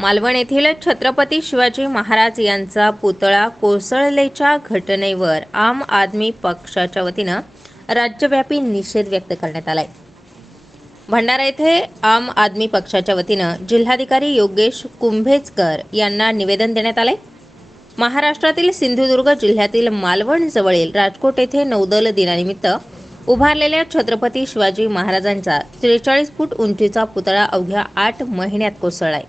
मालवण येथील छत्रपती शिवाजी महाराज यांचा पुतळा कोसळल्याच्या घटनेवर आम आदमी पक्षाच्या वतीनं राज्यव्यापी निषेध व्यक्त करण्यात आलाय. भंडारा येथे आम आदमी पक्षाच्या वतीनं जिल्हाधिकारी योगेश कुंभेजकर यांना निवेदन देण्यात आले महाराष्ट्रातील सिंधुदुर्ग जिल्ह्यातील मालवण जवळील राजकोट येथे नौदल दिनानिमित्त उभारलेल्या छत्रपती शिवाजी महाराजांचा त्रेचाळीस फूट उंचीचा पुतळा अवघ्या आठ महिन्यात कोसळलाय.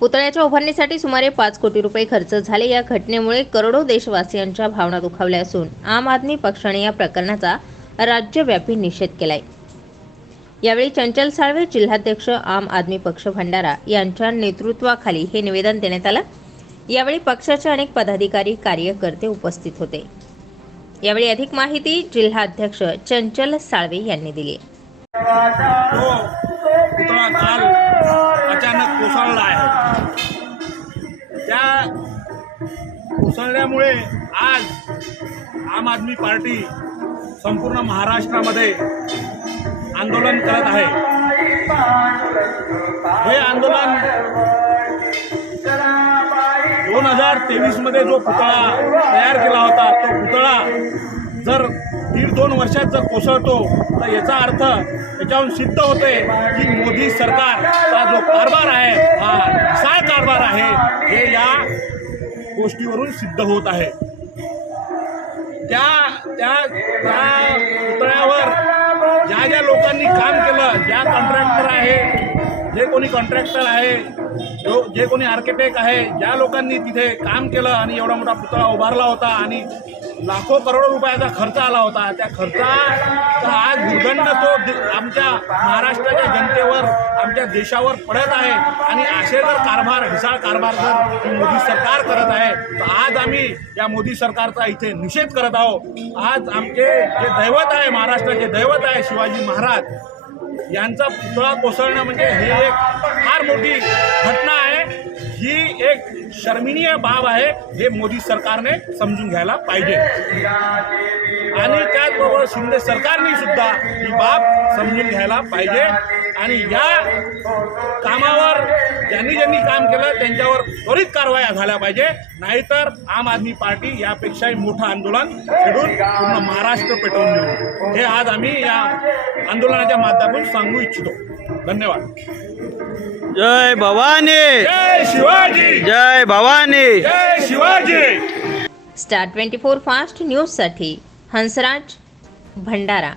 पुतळ्याच्या उभारणीसाठी सुमारे पाच कोटी रुपये खर्च झाले. या घटनेमुळे करोडो देशवासियांच्या भावना दुखावल्या असून आम आदमी पक्षाने या प्रकरणाचा राज्यव्यापी निषेध केलाय. यावेळी चंचल साळवे जिल्हाध्यक्ष आम आदमी पक्ष भंडारा यांच्या नेतृत्वाखाली हे निवेदन देण्यात आलं. यावेळी पक्षाचे अनेक पदाधिकारी कार्यकर्ते उपस्थित होते. यावेळी अधिक माहिती जिल्हाध्यक्ष चंचल साळवे यांनी दिली कोसळल्यामुळे आज आम आदमी पार्टी संपूर्ण महाराष्ट्रामध्ये आंदोलन करत आहे. हे आंदोलन दोन हजार तेवीसमध्ये जो पुतळा तयार केला होता तो पुतळा जर दीड दोन वर्षात जर कोसळतो तर याचा अर्थ याच्याहून सिद्ध होते की मोदी सरकारचा जो कारभार आहे हा ढिसाळ कारभार आहे हे या गोष्टीवरून सिद्ध होत आहे. त्या त्या पुतळ्यावर ज्या ज्या लोकांनी काम केलं ज्या कॉन्ट्रॅक्टर आहे जे कोणी कॉन्ट्रॅक्टर आहे जो जे कोणी आर्किटेक्ट आहे ज्या लोकांनी तिथे काम केलं आणि एवढा मोठा पुतळा उभारला होता आणि लाखो करोडो रुपयाचा खर्च आला होता त्या खर्चाचा आज भूर्दंड तो आमच्या महाराष्ट्राच्या जनतेवर आमच्या देशावर पडत आहे. आणि असे जर कारभार ढिसाळ कारभार जर मोदी सरकार करत आहे तर आज आम्ही या मोदी सरकारचा इथे निषेध करत आहोत. आज आमचे जे दैवत आहे महाराष्ट्राचे दैवत आहे शिवाजी महाराज यांचा पुतळा कोसळणं म्हणजे हे एक फार मोठी घटना आहे. ही एक शर्मिनीय बाब आहे हे मोदी सरकारने समजून घ्यायला पाहिजे. त्याचबरोबर शिंदे सरकारने सुद्धा ही बाब समजून घ्यायला पाहिजे. आणि या कामावर ज्यांनी ज्यांनी काम केलं त्यांच्यावर त्वरित कारवाया झाल्या पाहिजे. नाहीतर आम आदमी पार्टी यापेक्षाही मोठं आंदोलन छेडून पूर्ण महाराष्ट्र पेटवून देऊ हे आज आम्ही या आंदोलनाच्या माध्यमातून सांगू इच्छितो. धन्यवाद. जय भवानी. जय शिवाजी. जय भवानी. जय Shivaji. Star twenty four fast न्यूजसाठी हंसराज भंडारा.